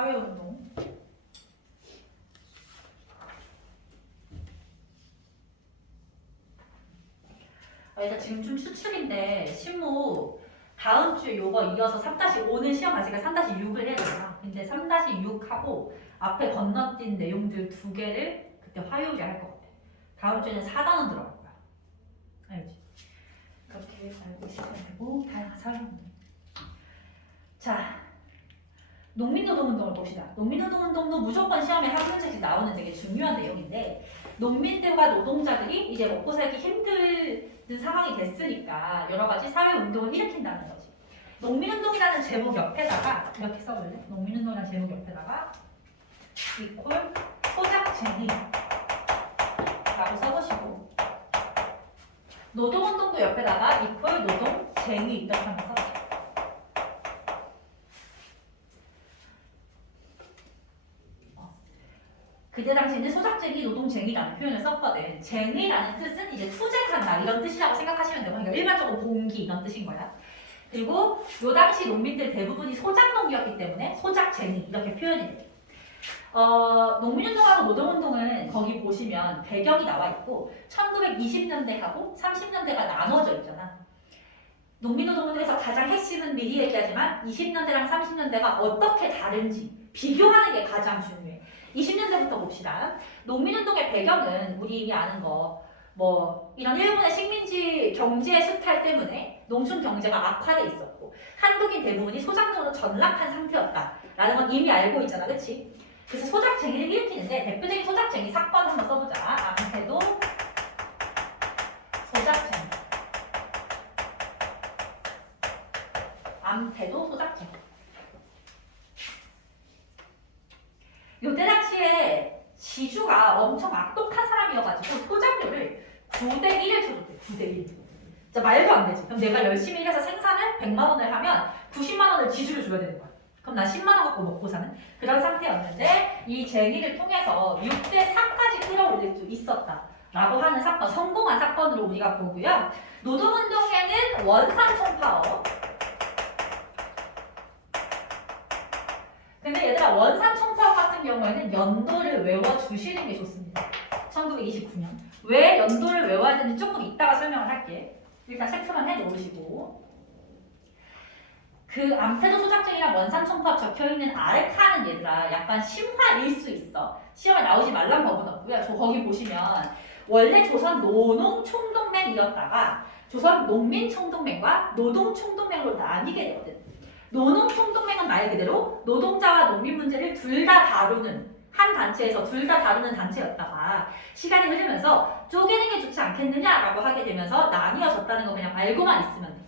사회운동. 일단 지금 좀 수축인데 신무 다음 주에 요거 이어서 3-5는 시험 아직 3-6을 해야 되잖아. 근데 3-6하고 앞에 건너뛴 내용들 2개를 그때 화요일에 할 것 같아. 다음 주에는 4단원 들어갈 거야. 알지? 그렇게 알고 있으면 되고 다양한 사회운동. 자, 농민노동운동을 봅시다. 농민노동운동도 무조건 시험에 한 문제씩 나오는 되게 중요한 내용인데 농민들과 노동자들이 이제 먹고 살기 힘든 상황이 됐으니까 여러 가지 사회운동을 일으킨다는 거지. 농민운동이라는 제목 옆에다가 이렇게 써볼래? 농민운동이라는 제목 옆에다가 이퀄 소작쟁이 라고 써보시고 노동운동도 옆에다가 이퀄 노동쟁이 이렇게 한번 써보세요. 그때 당시에는 소작쟁이, 노동쟁이라는 표현을 썼거든. 쟁이라는 뜻은 이제 투쟁한다 이런 뜻이라고 생각하시면 되고 그러니까 일반적으로 봉기 이런 뜻인 거야. 그리고 요 당시 농민들 대부분이 소작농이었기 때문에 소작쟁이 이렇게 표현이 돼. 농민운동하고 노동운동은 거기 보시면 배경이 나와 있고 1920년대하고 30년대가 나눠져 있잖아. 농민노동운동에서 가장 핵심은 미리 얘기하지만 20년대랑 30년대가 어떻게 다른지 비교하는 게 가장 중요해. 20년대부터 봅시다. 농민운동의 배경은 우리 이미 아는 거 뭐 이런 일본의 식민지 경제 수탈 때문에 농촌 경제가 악화돼 있었고 한국인 대부분이 소작농으로 전락한 상태였다라는 건 이미 알고 있잖아, 그렇지? 그래서 소작쟁이를 일으키는데 대표적인 소작쟁이 사건 한번 써보자. 암태도 소작쟁이. 암태도 소작쟁이. 요때 당시에 지주가 엄청 악독한 사람이어가지고 소작료를 9대1을 쳐줬대. 9대1. 진짜 말도 안 되지. 그럼 내가 열심히 일해서 생산을 100만 원을 하면 90만 원을 지주를 줘야 되는 거야. 그럼 난 10만 원 갖고 먹고 사는 그런 상태였는데 이 쟁의를 통해서 6대4까지 끌어올릴 수 있었다라고 하는 사건, 성공한 사건으로 우리가 보고요. 노동운동에는 원산총파업. 근데 얘들아 원산총파업 같은 경우에는 연도를 외워주시는 게 좋습니다. 1929년. 왜 연도를 외워야 되는지 조금 이따가 설명을 할게. 일단 체크만 해놓으시고 그 암태도 소작쟁이랑 원산총파업 적혀있는 아르카는 얘들아 약간 심화일 수 있어. 시험에 나오지 말란 법은 없고요. 저 거기 보시면 원래 조선 노농총동맹이었다가 조선 농민총동맹과 노동총동맹으로 나뉘게 되거든. 노농총동맹은 말 그대로 노동자와 농민 문제를 둘 다 다루는 한 단체에서 둘 다 다루는 단체였다가 시간이 흐르면서 쪼개는 게 좋지 않겠느냐라고 하게 되면서 나뉘어졌다는 거 그냥 알고만 있으면 돼.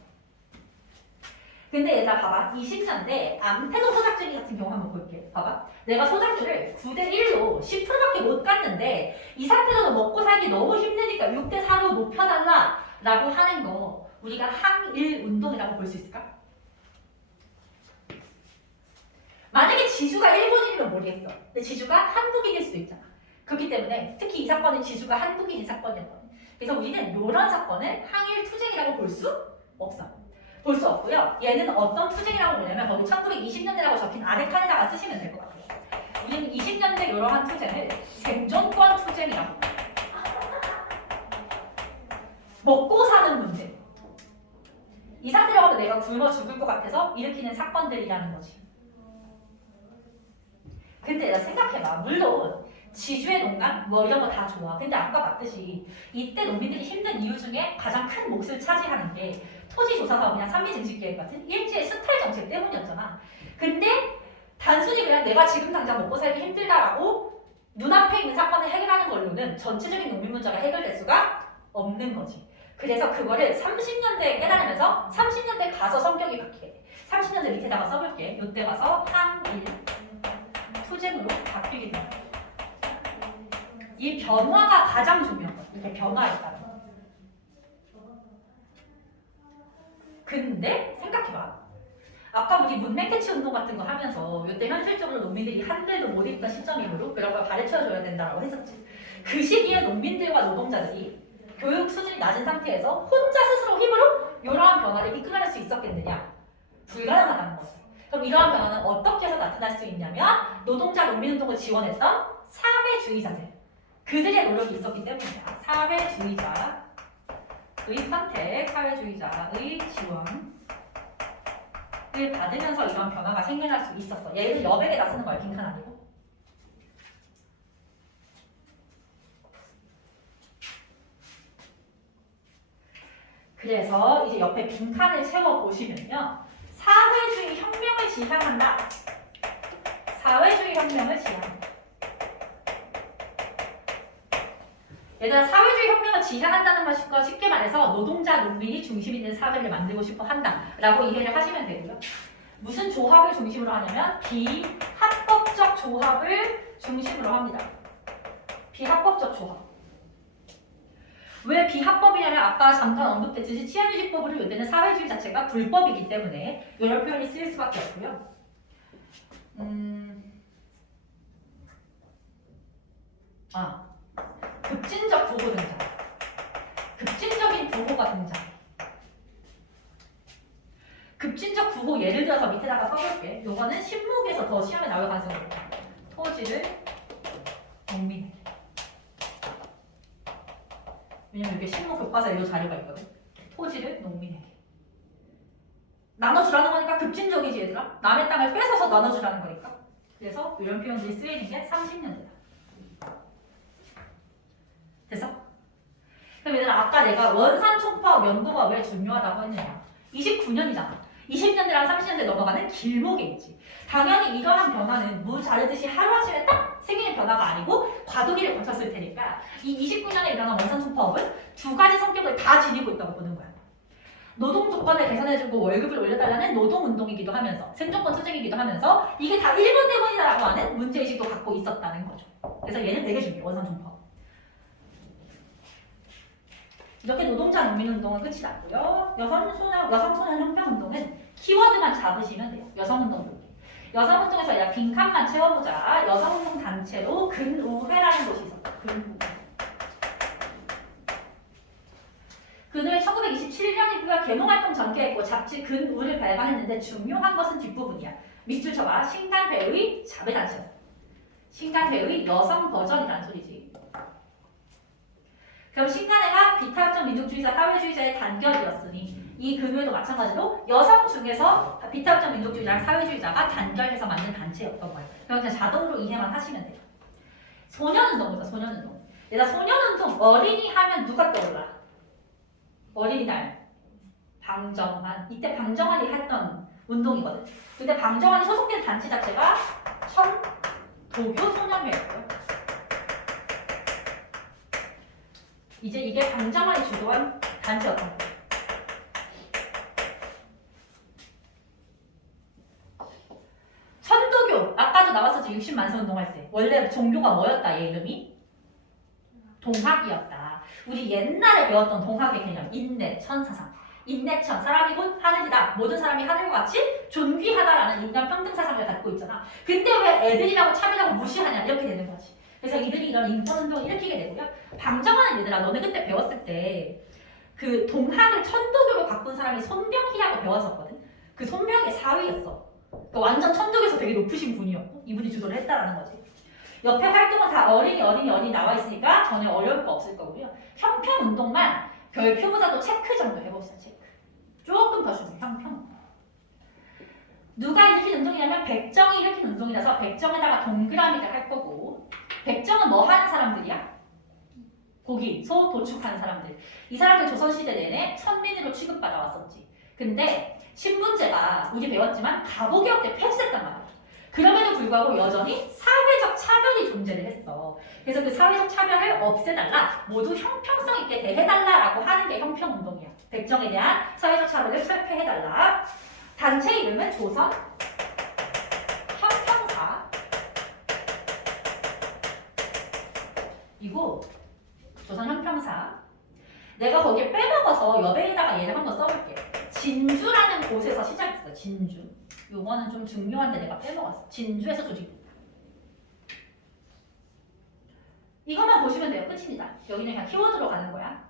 근데 얘들아 봐봐. 20년대 암태도 소작쟁이 같은 경우 한번 볼게. 봐봐. 내가 소작료를 9대1로 10%밖에 못 갔는데 이 상태로도 먹고 살기 너무 힘드니까 6대4로 높여달라 라고 하는 거 우리가 항일 운동이라고 볼 수 있을까? 만약에 지주가 일본인이면 모르겠어. 근데 지주가 한국인일 수도 있잖아. 그렇기 때문에 특히 이 사건은 지주가 한국인인 사건이었거든. 그래서 우리는 이런 사건을 항일 투쟁이라고 볼 수 없어. 볼 수 없고요. 얘는 어떤 투쟁이라고 보냐면 거기 1920년대라고 적힌 아르칸에다가 쓰시면 될 것 같아요. 우리는 20년대 이러한 투쟁을 생존권 투쟁이라고 해요. 먹고 사는 문제. 이 상태라고 내가 굶어 죽을 것 같아서 일으키는 사건들이라는 거지. 근데 생각해봐. 물론 지주의 농간 뭐 이런 거 다 좋아. 근데 아까 봤듯이 이때 농민들이 힘든 이유 중에 가장 큰 몫을 차지하는 게 토지 조사 사업이나 산미 증식 계획 같은 일제의 수탈 정책 때문이었잖아. 근데 단순히 그냥 내가 지금 당장 먹고 살기 힘들다라고 눈앞에 있는 사건을 해결하는 걸로는 전체적인 농민 문제가 해결될 수가 없는 거지. 그래서 그거를 30년대에 깨달으면서 30년대 가서 성격이 바뀌게 돼. 30년대 밑에다가 써볼게. 이때 가서 항일 투쟁으로 바뀌게 됩니다. 이 변화가 가장 중요한 거야. 이게 변화였다는 거. 근데 생각해봐. 아까 우리 문맹 퇴치 운동 같은 거 하면서 이때 현실적으로 농민들이 한글도 못 읽던 시점이므로 그런 걸 가르쳐줘야 된다고 했었지. 그 시기에 농민들과 노동자들이 교육 수준이 낮은 상태에서 혼자 스스로 힘으로 이러한 변화를 이끌어낼 수 있었겠느냐? 불가능하다는 거지. 그럼 이러한 변화는 어떻게 해서 나타날 수 있냐면 노동자 농민운동을 지원했던 사회주의자들 그들의 노력이 있었기 때문이다. 사회주의자의 선택, 사회주의자의 지원을 받으면서 이런 변화가 생겨날 수 있었어. 얘를 여백에다 쓰는 거야. 빈칸 아니고. 그래서 이제 옆에 빈칸을 채워보시면요. 사회주의 혁명을 지향한다. 사회주의 혁명을 지향한다. 얘들아, 사회주의 혁명을 지향한다는 것과 쉽게 말해서 노동자, 농민이 중심 있는 사회를 만들고 싶어 한다 라고 이해를 하시면 되고요. 무슨 조합을 중심으로 하냐면 비합법적 조합을 중심으로 합니다. 비합법적 조합. 왜 비합법이냐면 아까 잠깐 언급했듯이 치안유지법으로 요되는 사회주의 자체가 불법이기 때문에 이런 표현이 쓰일 수밖에 없고요. 급진적 부호 등장. 급진적인 부호가 등장. 급진적 부호 예를 들어서 밑에다가 써볼게. 요거는 신문에서 더 시험에 나올 가능성이 있다. 토지를 농민에게. 왜냐면 이게 신문 교과서에 이 자료가 있거든. 토지를 농민에게. 나눠주라는 거니까 급진적이지 얘들아. 남의 땅을 뺏어서 나눠주라는 거니까. 그래서 이런 표현들이 쓰이는 게 30년대다. 됐어? 그럼 얘들아 아까 내가 원산 촉파업 연도가 왜 중요하다고 했느냐. 29년이잖아. 20년대랑 30년대 넘어가는 길목에 있지. 당연히 이러한 변화는 물 자르듯이 하루아침에 딱 생기는 변화가 아니고 과도기를 거쳤을 테니까 이 29년에 일어난 원산 촉파업은 두 가지 성격을 다 지니고 있다고 보는 거야. 노동 조건을 개선해주고 월급을 올려달라는 노동운동이기도 하면서 생존권 투쟁이기도 하면서 이게 다 일본 때문이다라고 하는 문제의식도 갖고 있었다는 거죠. 그래서 얘는 되게 중요해. 원산 촉파업. 이렇게 노동자 농민운동은 끝이 났고요. 여성소년 형평운동은 키워드만 잡으시면 돼요. 여성운동. 여성운동에서 야 빈칸만 채워보자. 여성운동 단체로 근우회라는 곳이 있었다. 근우회. 근우회 1927년이고요. 개몽활동 전개했고 잡지 근우를 발간했는데 중요한 것은 뒷부분이야. 밑줄 쳐봐. 신간회의 자매단체였어. 신간회의 여성 버전이라는 소리지. 그럼 신간회가 비타협적 민족주의자, 사회주의자의 단결이었으니 이 근우회도 마찬가지로 여성 중에서 비타협적 민족주의자랑 사회주의자가 단결해서 만든 단체였던 거예요. 그럼 그냥 자동으로 이해만 하시면 돼요. 소년운동이죠, 소년운동. 얘들아, 소년운동 어린이 하면 누가 떠올라? 어린이날 방정환. 이때 방정환이 했던 운동이거든. 근데 방정환이 소속된 단체 자체가 청도교소년회였고요. 이제 이게 방정환이 주도한 단체였던 거예요. 천도교, 아까도 나왔었지. 60만세 운동할 때 원래 종교가 뭐였다? 얘 이름이? 동학이었다. 우리 옛날에 배웠던 동학의 개념 인내천 사상. 인내천, 사람이 곧 하늘이다. 모든 사람이 하늘과 같이 존귀하다라는 인간 평등 사상을 갖고 있잖아. 근데 왜 애들이라고 차별하고 무시하냐 이렇게 되는 거지. 그래서 이들이 이런 인권운동을 일으키게 되고요. 방정환은 얘들아, 너네 그때 배웠을 때 그 동학을 천도교로 바꾼 사람이 손병희라고 배웠었거든. 그 손병희의 사위였어. 그러니까 완전 천도교에서 되게 높으신 분이었고 이분이 주도를 했다라는 거지. 옆에 활동은 다 어린이 나와 있으니까 전혀 어려울 거 없을 거고요. 형평운동만 별표보다도 체크 정도 해봅시다. 체크. 조금 더 중요해. 형평. 누가 일으킨 운동이냐면 백정이 일으킨 운동이라서 백정에다가 동그라미를 할 거고, 백정은 뭐 하는 사람들이야? 고기, 소 도축하는 사람들. 이 사람들 조선시대 내내 천민으로 취급받아 왔었지. 근데 신분제가 우리 배웠지만 가보개혁 때 폐지됐단 말이야. 그럼에도 불구하고 여전히 사회적 차별이 존재를 했어. 그래서 그 사회적 차별을 없애달라, 모두 형평성 있게 대해달라라고 하는 게 형평운동이야. 백정에 대한 사회적 차별을 철폐해달라. 단체 이름은 조선 형평사 이고, 조선 형평사. 내가 거기에 빼먹어서 여백에다가 얘를 한번 써볼게. 진주라는 곳에서 시작했어. 진주. 요거는 좀 중요한데 내가 빼먹었어. 진주에서 조직됐다. 이것만 보시면 돼요. 끝입니다. 여기는 그냥 키워드로 가는 거야.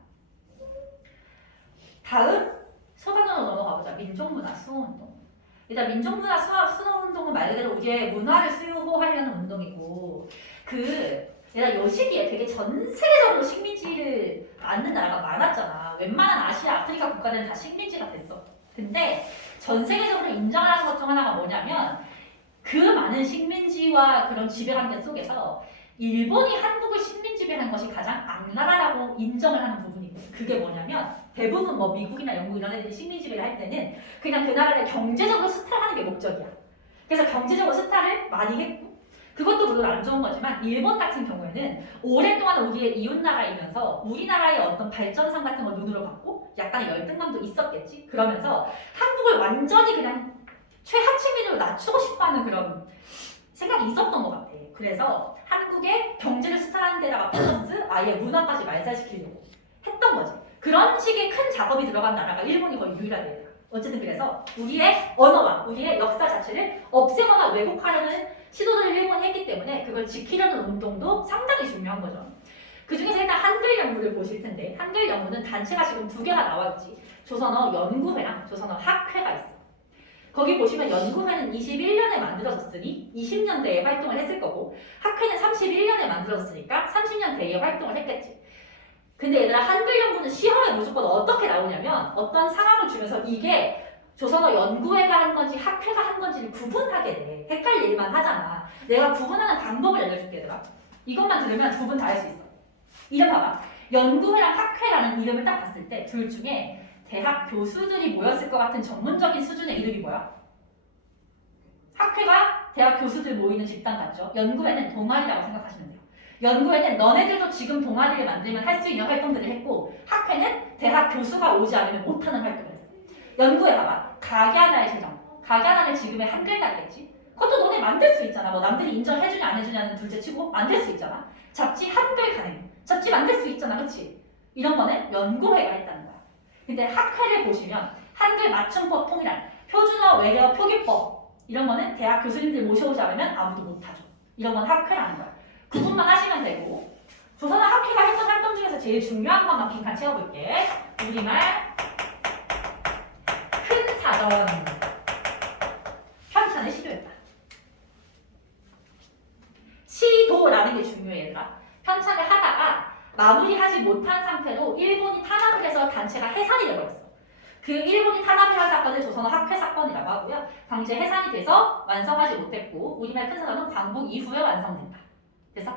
다음 소단으로 넘어가 보자. 민족문화 수호운동. 일단 민족문화 수호운동은 말 그대로 우리의 문화를 수호하려는 운동이고 내가 요 시기에 되게 전 세계적으로 식민지를 만든 나라가 많았잖아. 웬만한 아시아, 아프리카 국가들은 다 식민지가 됐어. 근데 전 세계적으로 인정하는 것 중 하나가 뭐냐면 그 많은 식민지와 그런 지배관계 속에서 일본이 한국을 식민 지배한 것이 가장 악랄하다고 인정을 하는 부분이고 그게 뭐냐면 대부분 뭐 미국이나 영국 이런 애들이 식민 지배를 할 때는 그냥 그 나라를 경제적으로 수탈하는 게 목적이야. 그래서 경제적으로 수탈을 많이 했고 그것도 물론 안 좋은 거지만 일본 같은 경우에는 오랫동안 우리의 이웃나라이면서 우리나라의 어떤 발전상 같은 걸 눈으로 봤고 약간의 열등감도 있었겠지. 그러면서 한국을 완전히 그냥 최하층민으로 낮추고 싶어하는 그런 생각이 있었던 것 같아. 그래서 한국의 경제를 수탈하는 데다가 플러스 아예 문화까지 말살시키려고 했던 거지. 그런 식의 큰 작업이 들어간 나라가 일본이 거의 유일하대. 어쨌든 그래서 우리의 언어와 우리의 역사 자체를 없애거나 왜곡하려는 시도들을 일본이 했기 때문에 그걸 지키려는 운동도 상당히 중요한 거죠. 그 중에서 일단 한글 연구를 보실 텐데 한글 연구는 단체가 지금 두 개가 나와 있지. 조선어 연구회랑 조선어 학회가 있어. 거기 보시면 연구회는 21년에 만들어졌으니 20년대에 활동을 했을 거고 학회는 31년에 만들어졌으니까 30년 대에 활동을 했겠지. 근데 얘들아 한글 연구는 시험에 무조건 어떻게 나오냐면 어떤 상황을 주면서 이게 조선어 연구회가 한 건지 학회가 한 건지를 구분하게 돼. 헷갈릴만 하잖아. 내가 구분하는 방법을 알려줄게 얘들아. 이것만 들으면 구분 다 할 수 있어. 이름 봐봐. 연구회랑 학회라는 이름을 딱 봤을 때 둘 중에 대학 교수들이 모였을 것 같은 전문적인 수준의 이름이 뭐야? 학회가 대학 교수들 모이는 집단 같죠? 연구회는 동아리라고 생각하시면 돼요. 연구회는 너네들도 지금 동아리를 만들면 할 수 있는 활동들을 했고 학회는 대학 교수가 오지 않으면 못하는 활동을 했어. 연구회 봐봐. 가게하나의 제정. 가게하나는 지금의 한글날겠지? 그것도 너네 만들 수 있잖아. 뭐 남들이 인정해주냐 안 해주냐는 둘째 치고 만들 수 있잖아. 잡지 한글 가능. 잡지 만들 수 있잖아. 그치? 이런 거는 연구회가 했다는 거야. 근데 학회를 보시면 한글 맞춤법 통일안, 표준어, 외래어, 표기법 이런 거는 대학 교수님들 모셔오지 않으면 아무도 못하죠. 이런 건 학회라는 거야. 구분만 하시면 되고 조선어 학회가 했던 활동 중에서 제일 중요한 것만 빈칸 채워볼게. 우리말 큰 사전 편찬을 시도했다. 시도라는 게 중요해 얘들아. 편찬을 하다가 마무리하지 못한 상태로 일본이 탄압을 해서 단체가 해산이 되어버렸어. 그 일본이 탄압을 한 사건을 조선어 학회 사건이라고 하고요. 강제 해산이 돼서 완성하지 못했고 우리말 큰 사전은 광복 이후에 완성된다. 됐어?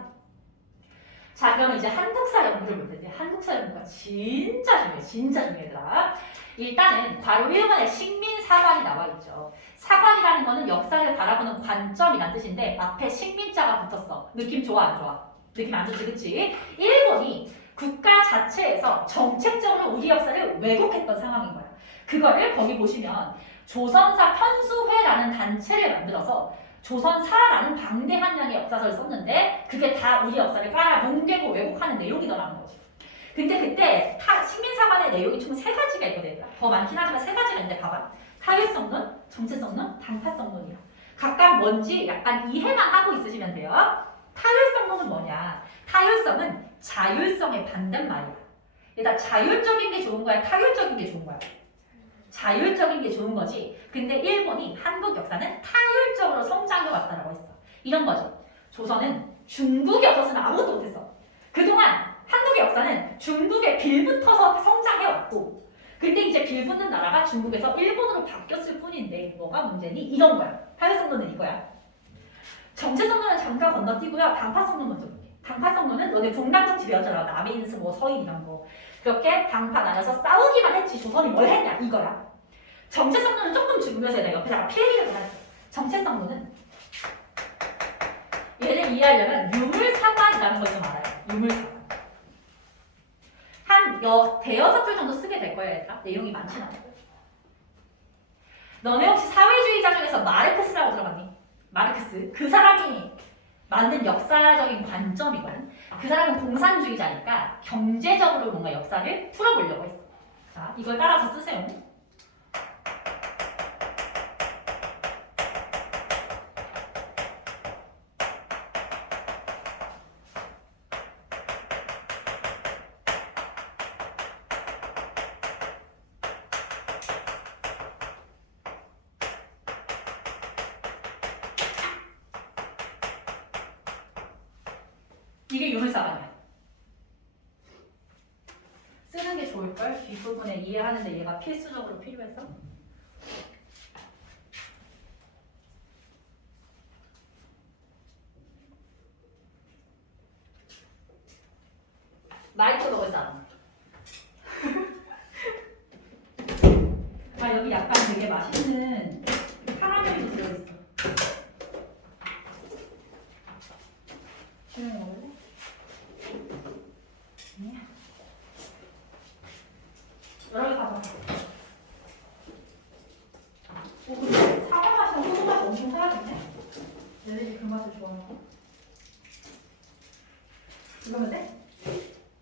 자 그러면 이제 한국사 연구를 볼 텐데 한국사 연구가 진짜 중요해. 진짜 중요하더라. 일단은 괄호 1번에 식민사관이 나와 있죠. 사관이라는 거는 역사를 바라보는 관점이란 뜻인데 앞에 식민자가 붙었어. 느낌 좋아 안 좋아? 느낌 안 좋지 그치? 일본이 국가 자체에서 정책적으로 우리 역사를 왜곡했던 상황인 거야. 그거를 거기 보시면 조선사 편수회라는 단체를 만들어서 조선사라는 방대한 양의 역사서를 썼는데 그게 다 우리 역사를 깔아 뭉개고 왜곡하는 내용이더라는 거지. 근데 그때 식민사관의 내용이 총 3가지가 있거든. 더 많긴 하지만 3가지가 있는데 봐봐. 타율성론, 정체성론, 단파성론이야. 각각 뭔지 약간 이해만 하고 있으시면 돼요. 타율성론은 뭐냐? 타율성은 자율성의 반대말이야. 일단 자율적인 게 좋은 거야? 타율적인 게 좋은 거야? 자율적인 게 좋은 거지. 근데 일본이 한국 역사는 타율적으로 성장해 왔다라고 했어. 이런 거죠. 조선은 중국이 없었으면 아무것도 못했어. 그동안 한국의 역사는 중국에 빌붙어서 성장해 왔고 근데 이제 빌붙는 나라가 중국에서 일본으로 바뀌었을 뿐인데 뭐가 문제니? 이런 거야. 타율성론은 이거야. 정체성론은 잠깐 건너뛰고요. 당파성론 먼저 볼게. 당파성론은 너네 동남정치 배웠잖아. 남인수 뭐 서인 이런 거. 그렇게 당파 나눠서 싸우기만 했지 조선이 뭘 했냐 이거야. 정체성론은 조금 줄여서 내가 옆에다가 필기를 할게. 정체성론은 얘를 이해하려면 유물사관이라는 걸 좀 알아요. 유물사관. 한 대여섯 줄 정도 쓰게 될 거야 얘들아. 내용이 많진 않고. 너네 혹시 사회주의자 중에서 마르크스라고 들어봤니? 마르크스. 그 사람이 만든 역사적인 관점이거든. 그 사람은 공산주의자니까 경제적으로 뭔가 역사를 풀어보려고 했어. 자, 이걸 따라서 쓰세요. 이게 유물사관이야. 쓰는 게 좋을걸? 뒷부분에 이해하는데 얘가 필수적으로 필요해서. 마이크 먹을 사람. 아, 여기 약간 되게 맛있는 카라멜도 들어있어. 시원히 먹을래? 아니야. 여러 개 가봐. 오, 근데 사과 맛이랑 소주 맛이 엄청 사라졌네? 얘들이 그 맛을 좋아하나? 이거면 돼?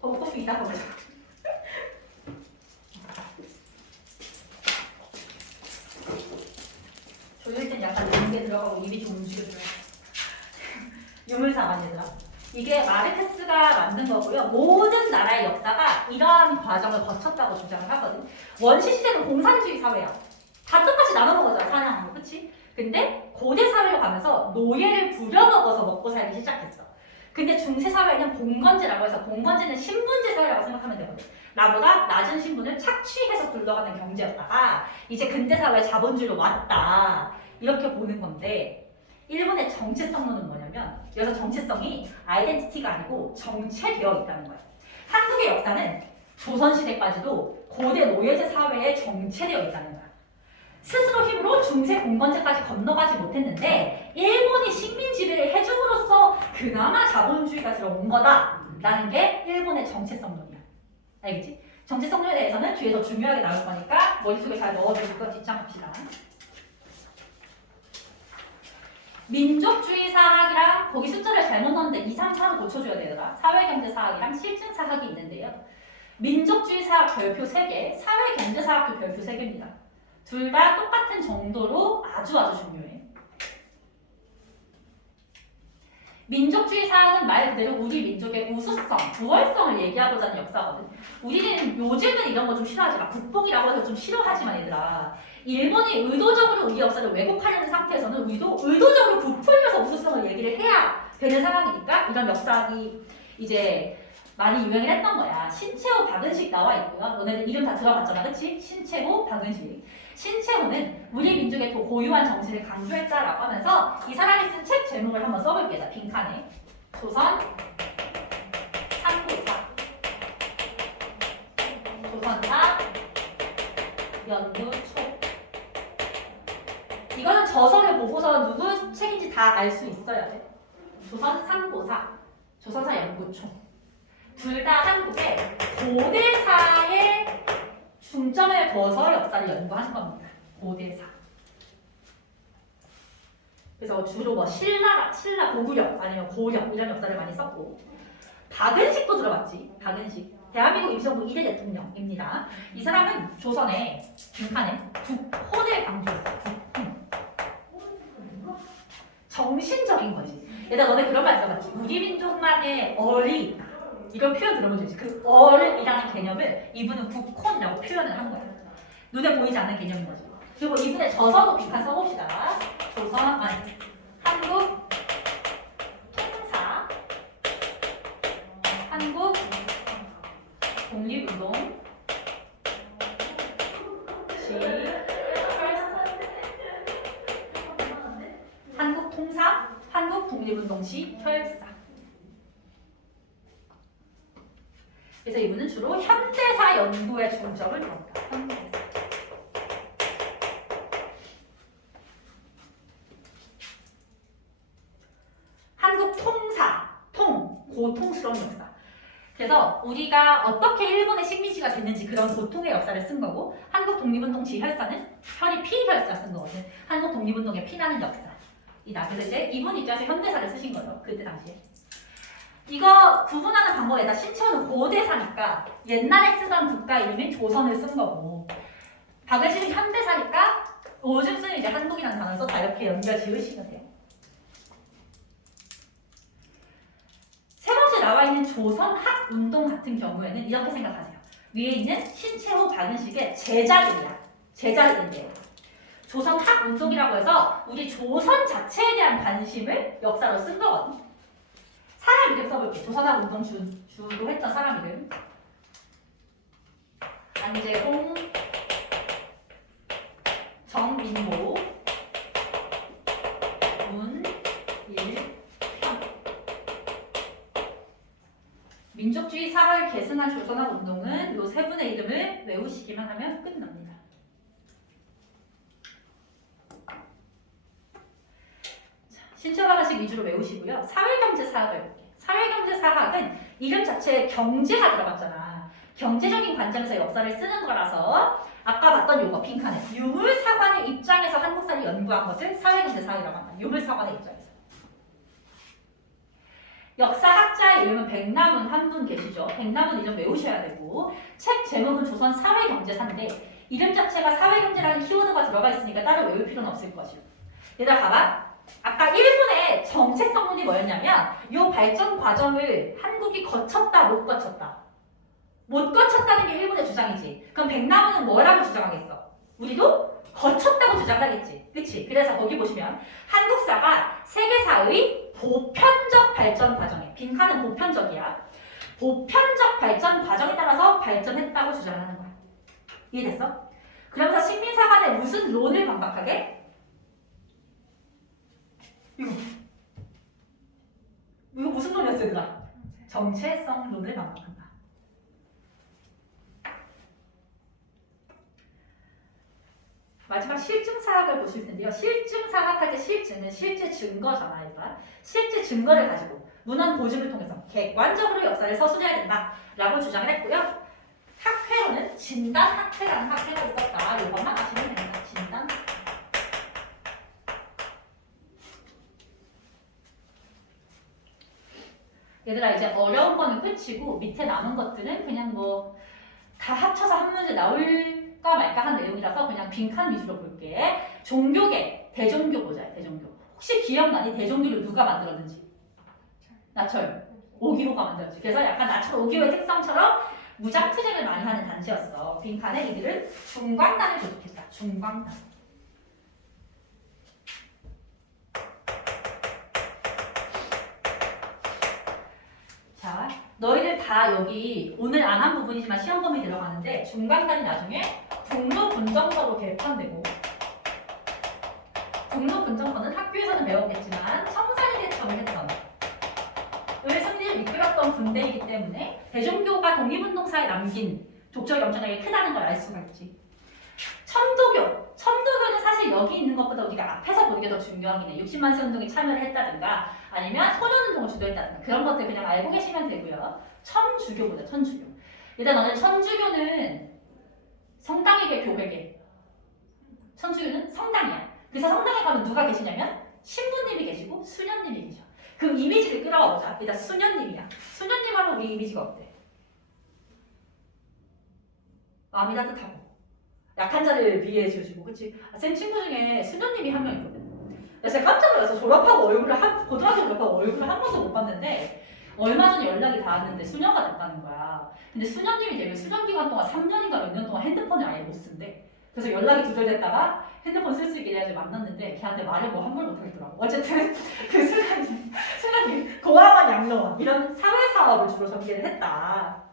더 먹고 싶 이따 먹자. 조릴 땐 약간 연계 들어가고 입이 좀 움직여줘요. 유물사관 얘들아. 이게 마르크스가 만든 거고요. 모든 나라의 역사가 이러한 과정을 거쳤다고 주장을 하거든. 원시 시대는 공산주의 사회야. 다 똑같이 나눠 먹었잖아, 사냥하는 거, 그치? 근데 고대 사회로 가면서 노예를 부려먹어서 먹고 살기 시작했어. 근데 중세 사회는 봉건제라고 해서 봉건제는 신분제 사회라고 생각하면 되거든. 나보다 낮은 신분을 착취해서 굴러가는 경제였다가 이제 근대 사회 자본주의로 왔다. 이렇게 보는 건데 일본의 정체성론은 뭐냐면 여기서 정체성이 아이덴티티가 아니고 정체되어 있다는 거야. 한국의 역사는 조선시대까지도 고대 노예제 사회에 정체되어 있다는 거야. 스스로 힘으로 중세 공건제까지 건너가지 못했는데 일본이 식민 지배를 해줌으로써 그나마 자본주의가 들어온 거다라는 게 일본의 정체성론이야. 알겠지? 정체성론에 대해서는 뒤에 더 중요하게 나올 거니까 머릿속에 잘 넣어두고 거 뒷장합시다. 민족주의 사학이랑 거기 숫자를 잘못 넣었는데 2, 3, 4로 고쳐줘야 되더라. 사회경제사학이랑 실증사학이 있는데요. 민족주의 사학 별표 3개, 사회경제사학도 별표 3개입니다. 둘 다 똑같은 정도로 아주 중요해. 민족주의 사학은 말 그대로 우리 민족의 우수성, 부활성을 얘기하고자 하는 역사거든. 우리는 요즘은 이런 거 좀 싫어하지 마. 국뽕이라고 해서 좀 싫어하지만 얘들아. 일본이 의도적으로 우리 역사를 왜곡하려는 상태에서는 우리도 의도적으로 부풀려서 우수성을 얘기를 해야 되는 상황이니까 이런 역사학이 이제 많이 유행을 했던 거야. 신채호, 박은식 나와 있고요. 너네들 이름 다 들어봤잖아, 그치? 신채호, 박은식. 신채호는 우리 민족의 고유한 정신을 강조했다라고 하면서 이 사람이 쓴 책 제목을 한번 써볼게요. 자, 빈칸에. 조선 삼국사. 조선사 연구초. 이거는 저서를 보고서 누구 책인지 다 알 수 있어야 돼. 조선 삼고사, 조선사 연구총. 둘 다 한국의 고대사의 중점을 거서 역사를 연구하는 겁니다. 고대사. 그래서 주로 뭐 신라 고구려 아니면 고려 이런 역사를 많이 썼고 박은식도 들어봤지. 박은식. 대한민국 임시정부 2대 대통령입니다. 이 사람은 조선의 빈칸에 국혼을 강조했어요. 정신적인 거지. 얘들아 너네 그런 말 들어봤지? 우리 민족만의 얼이 있다. 이런 표현 들어본 적 있지? 그 얼이라는 개념을 이분은 국혼이라고 표현을 한 거야. 눈에 보이지 않는 개념인 거지. 그리고 이분의 저서도 빈칸 써봅시다. 조선, 한국 통사, 한국 독립운동 시 한국 통사, 한국 독립운동 시 혈사. 그래서 이분은 주로 현대사 연구에 중점을 둡니다. 현대사. 한국 통사, 고통스러운 역사. 그래서 우리가 어떻게 일본의 식민지가 됐는지 그런 고통의 역사를 쓴 거고 한국 독립운동 시 혈사는 혈이 피혈사 쓴 거거든. 한국 독립운동의 피나는 역사. 그래서 이제 이분 입장에서 현대사를 쓰신 거죠. 그때 당시에. 이거 구분하는 방법에다 신채호는 고대사니까 옛날에 쓰던 국가 이름인 조선을 쓴 거고 박은식은 현대사니까 요즘 쓰는 이제 한국이라는 단어를 써서 이렇게 연결 지으시면 돼요. 세 번째 나와 있는 조선학운동 같은 경우에는 이렇게 생각하세요. 위에 있는 신채호, 박은식의 제자들인데요. 조선학운동이라고 해서 우리 조선 자체에 대한 관심을 역사로 쓴 거거든요. 사람 이름 써볼게. 조선학 운동 주도 했던 사람 이름. 안재홍, 정민보, 문일현. 민족주의 사활 계승한 조선학 운동은 이 세 분의 이름을 외우시기만 하면 끝납니다. 신체화가식 위주로 외우시고요. 사회경제사학을 볼게요. 사회경제사학은 이름 자체에 경제가 들어갔잖아. 경제적인 관점에서 역사를 쓰는 거라서 아까 봤던 요거 빈칸에 유물사관의 입장에서 한국사를 연구한 것을 사회경제사학이라고 한다. 유물사관의 입장에서. 역사학자의 이름은 백남은 한 분 계시죠. 백남은 이름 외우셔야 되고 책 제목은 조선 사회경제사인데 이름 자체가 사회경제라는 키워드가 들어가 있으니까 따로 외울 필요는 없을 것이고. 얘들아 봐봐. 아까 1분의 정체성론이 뭐였냐면 이 발전 과정을 한국이 거쳤다 못 거쳤다. 못 거쳤다는 게 1분의 주장이지. 그럼 백남은 뭐라고 주장하겠어? 우리도 거쳤다고 주장하겠지. 그치? 그래서 거기 보시면 한국사가 세계사의 보편적 발전 과정에 빈칸은 보편적이야. 보편적 발전 과정에 따라서 발전했다고 주장하는 거야. 이해됐어? 그러면서 식민사 간에 무슨 론을 반박하게? 이거 무슨 론이었어 얘들아? 정체성 론을 반박한다. 마지막 실증사학을 보실 텐데요. 실증사학 할 때 실증은 실제 증거잖아. 얘들아. 실제 증거를 가지고 문헌 고증을 통해서 객관적으로 역사를 서술해야 된다라고 주장을 했고요. 학회로는 진단학회라는 학회가 있었다. 이것만 아시면 됩니다. 진단학회. 얘들아 이제 어려운 거는 끝이고 밑에 남은 것들은 그냥 뭐 다 합쳐서 한 문제 나올까 말까 한 내용이라서 그냥 빈칸 위주로 볼게. 종교계, 대종교 보자. 대종교. 혹시 기억나니? 대종교를 누가 만들었는지? 나철, 오기호가 만들었지. 그래서 약간 나철, 오기호의 특성처럼 무장투쟁을 많이 하는 단체였어. 빈칸에 이들은 중광단을 조직했다. 중광단. 자, 너희들 다 여기 오늘 안 한 부분이지만 시험 범위 들어가는데 중간단이 나중에 국로군정서로 개편되고 국로군정서는 학교에서는 배웠겠지만 청산리 대첩을 했던 을 승리를 이끌었던 군대이기 때문에 대종교가 독립운동사에 남긴 독적이 엄청나게 크다는 걸 알 수가 있지. 첨도교는 사실 여기 있는 것보다 우리가 앞에서 보는 게 더 중요하긴 해. 60만 세 운동에 참여를 했다든가 아니면 소년운동을 주도했다든가 그런 것들 그냥 알고 계시면 되고요. 천주교보다 천주교. 일단 너네 천주교는 성당이게 교회게. 천주교는 성당이야. 그래서 성당에 가면 누가 계시냐면 신부님이 계시고 수녀님이 계셔. 그럼 이미지를 끌어와 보자. 일단 수녀님이야. 수녀님 하면 우리 이미지가 어때? 마음이 따뜻하고 약한 자를 위해 주시고, 그치? 쌤 친구 중에 수녀님이 한 명 있거든. 제가 깜짝 놀라서 졸업하고 고등학교 졸업하고 얼굴을 한 번도 못 봤는데 얼마 전에 연락이 닿았는데 수녀가 됐다는 거야. 근데 수녀님이 되면 수년 기간 동안 3년인가 몇 년 동안 핸드폰을 아예 못 쓴대. 그래서 연락이 두절됐다가 핸드폰 쓸 수 있게 돼야지 만났는데 걔한테 말을 뭐 한번 못 하겠더라고. 어쨌든 그 수녀님 고아원 양로원 이런 사회사업을 주로 전개를 했다.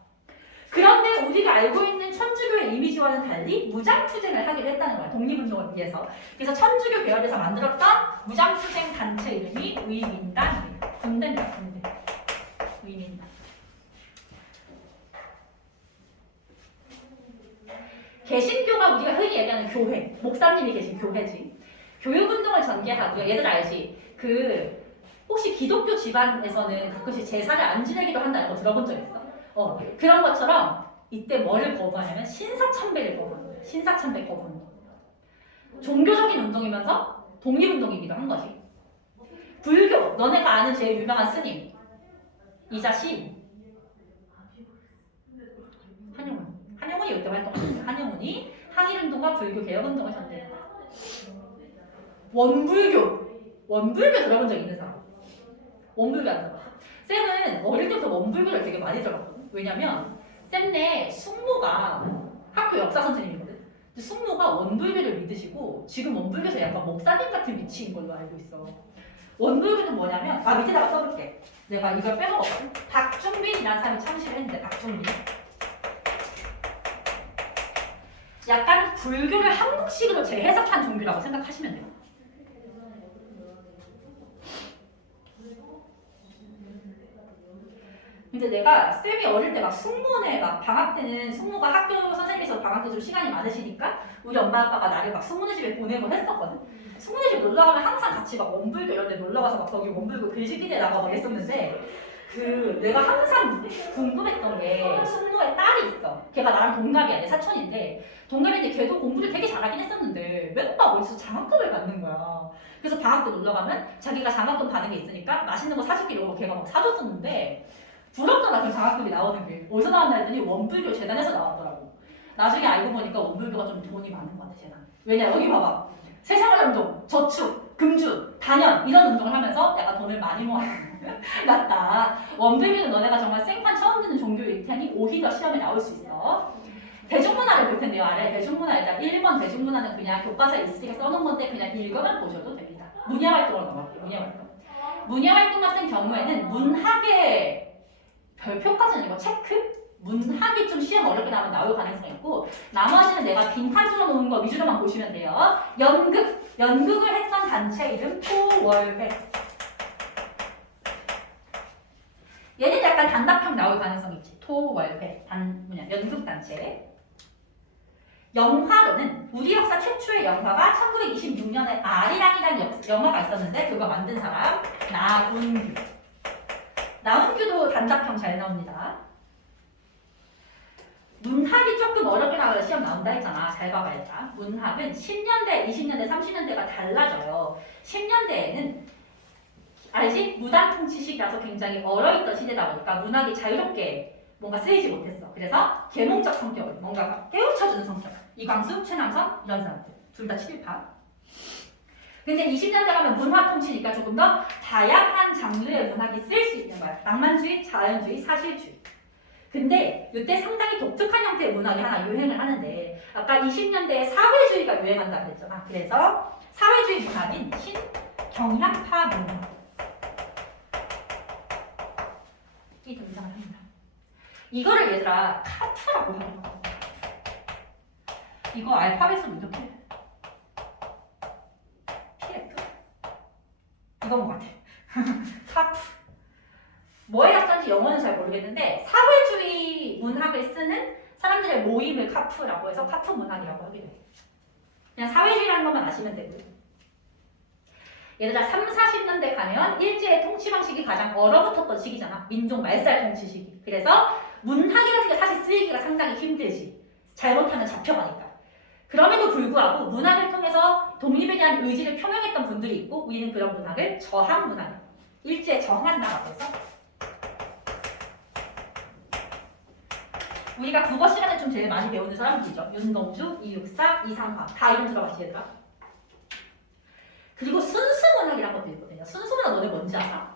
그런데 우리가 알고 있는 천주교의 이미지와는 달리 무장투쟁을 하기로 했다는 거야. 독립운동을 위해서. 그래서 천주교 계열에서 만들었던 무장투쟁 단체 이름이 의민단입니다. 군대입니다. 군대. 의민단. 개신교가 우리가 흔히 얘기하는 교회. 목사님이 계신 교회지. 교육운동을 전개하고요. 얘들 알지? 혹시 기독교 집안에서는 가끔씩 제사를 안 지내기도 한다는 거 들어본 적 있어? 그런 것처럼 이때 뭐를 거부하냐면 신사참배를 거부하는 거예요. 신사참배 거부운동. 종교적인 운동이면서 독립운동이기도 한 거지. 불교, 너네가 아는 제일 유명한 스님 이자 시인 한영훈이 이때 활동했어요. 한영훈이 항일운동과 불교 개혁운동을 전개했다. 원불교 들어본 적 있는 사람? 원불교 안 들어봤어? 쌤은 어릴 때부터 원불교를 되게 많이 들어봤거든. 왜냐면 쌤네 숙모가 학교 역사 선생님이거든. 근데 숙모가 원불교를 믿으시고 지금 원불교에서 약간 목사님 같은 위치인 걸로 알고 있어. 원불교는 뭐냐면 밑에다가 써볼게. 내가 이걸 빼먹었거든. 박중빈이라는 사람이 참시를 했는데 박중빈. 약간 불교를 한국식으로 재해석한 종교라고 생각하시면 돼요. 근데 내가 쌤이 어릴 때 막 숙모네 막 방학 때는 숙모가 학교 선생님께서 방학 때 좀 시간이 많으시니까 우리 엄마 아빠가 나를 막 숙모네 집에 보내고 했었거든. 숙모네 집 놀러 가면 항상 같이 막 원불교 이런 데 놀러 가서 막 거기 원불교 글짓기대 나가고 막 했었는데 내가 항상 궁금했던 게 숙모의 딸이 있어. 걔가 나랑 동갑이야. 내 사촌인데 동갑인데 걔도 공부를 되게 잘하긴 했었는데 맨날 어디서 장학금을 받는 거야. 그래서 방학 때 놀러 가면 자기가 장학금 받은 게 있으니까 맛있는 거 사줄게 이러고 걔가 막 사줬었는데 부럽더라. 그 장학금이 나오는 게 어디서 나왔나 했더니 원불교 재단에서 나왔더라고. 나중에 알고 보니까 원불교가 좀 돈이 많은 것 같아. 재단. 왜냐 여기 봐봐. 세상을 운동, 저축, 금주, 단연 이런 운동을 하면서 약간 돈을 많이 모았다. 원불교는 너네가 정말 생판 처음 듣는 종교일 테니 오히려 시험에 나올 수 있어. 대중문화를 볼 텐데요. 아래 대중문화 일단 1번 대중문화는 그냥 교과서에 있으니까 써놓은 건데 그냥 읽어만 보셔도 됩니다. 문예활동으로 넘어갈게요. 문예활동. 문예활동 같은 경우에는 문학의 별표까지는 아니고 체크? 문학이 좀 시험 어렵게 나오면 나올 가능성이 있고 나머지는 내가 빈칸 줄여놓은 거 위주로만 보시면 돼요. 연극을 했던 단체 이름 토월회. 얘는 약간 단답형 나올 가능성이 있지. 토월회 연극단체. 영화로는 우리 역사 최초의 영화가 1926년에 아리랑이라는 영화가 있었는데 그거 만든 사람 나훈규. 나훈규도 단답형 잘 나옵니다. 문학이 조금 어렵게 나와서 시험 나온다 했잖아. 잘 봐봐야겠다. 문학은 10년대, 20년대, 30년대가 달라져요. 10년대에는 알지? 무단 통치시기라서 굉장히 얼어있던 시대다 보니까 문학이 자유롭게 뭔가 쓰이지 못했어. 그래서 계몽적 성격을 뭔가 깨우쳐주는 성격. 이광수, 최남선 이런 사람들. 둘 다 친일파. 근데 20년대 가면 문화 통치니까 조금 더 다양한 장르의 문학이 쓰일 수 있는 거야. 낭만주의, 자연주의, 사실주의. 근데 이때 상당히 독특한 형태의 문학이 하나 유행을 하는데 아까 20년대에 사회주의가 유행한다고 했잖아. 그래서 사회주의 문학인 신경향파 문학. 이 등장을 합니다. 이거를 얘들아 카프라고 하는 거야. 이거 알파벳으로 이렇게 PF? 이건 것 같아. 카프. 뭐에 약간지 영어는 잘 모르겠는데 사회주의 문학을 쓰는 사람들의 모임을 카프라고 해서 카프 문학이라고 하게 돼요. 그냥 사회주의라는 것만 아시면 되고요. 얘들아 3, 40년대 가면 일제의 통치 방식이 가장 얼어붙었던 시기잖아. 민족 말살 통치 시기. 그래서 문학이라는 게 사실 쓰이기가 상당히 힘들지. 잘못하면 잡혀가니까. 그럼에도 불구하고 문학을 통해서 독립에 대한 의지를 표명했던 분들이 있고 우리는 그런 문학을 저항 문학, 일제에 저항한다라고 해서 우리가 국어 시간에 좀 제일 많이 배우는 사람들이죠. 윤동주, 이육사, 이상화 다 이름 들어봤지 얘들아? 그리고 순수문학이라는 것도 있거든요. 순수문학 너네 뭔지 알아?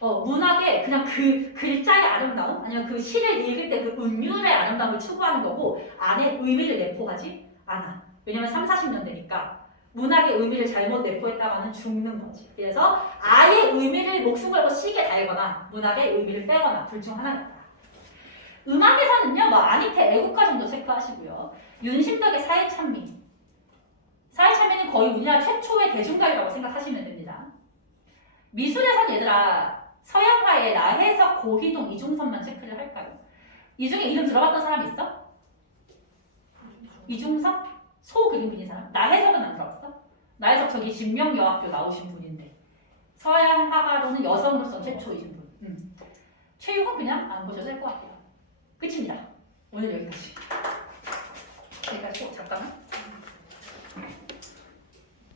문학에 그냥 그 글자의 아름다움 아니면 그 시를 읽을 때 그 운율의 아름다움을 추구하는 거고 안에 의미를 내포하지 않아. 왜냐면 3, 40년대니까 문학의 의미를 잘못 내포했다가는 죽는 거지. 그래서 아예 의미를 목숨 걸고 시게 달거나 문학의 의미를 빼거나 둘 중 하나겠다. 음악에서는요. 아니테 애국가 정도 체크하시고요. 윤신덕의 사회찬미. 사회찬미는 거의 우리나라 최초의 대중가요라고 생각하시면 됩니다. 미술에서는 얘들아 서양화의 나혜석, 고희동, 이중섭만 체크를 할까요? 이 중에 이름 들어봤던 사람 있어? 이중섭? 소 그림 그린 사람? 나혜석은 안 들어봤어? 나혜석 저기 진명여학교 나오신 분인데 서양 화가로는 여성으로서 최초이신 분. 최유건 그냥 안 보셔도 될 것 같아요. 끝입니다. 오늘 여기까지. 잠깐만.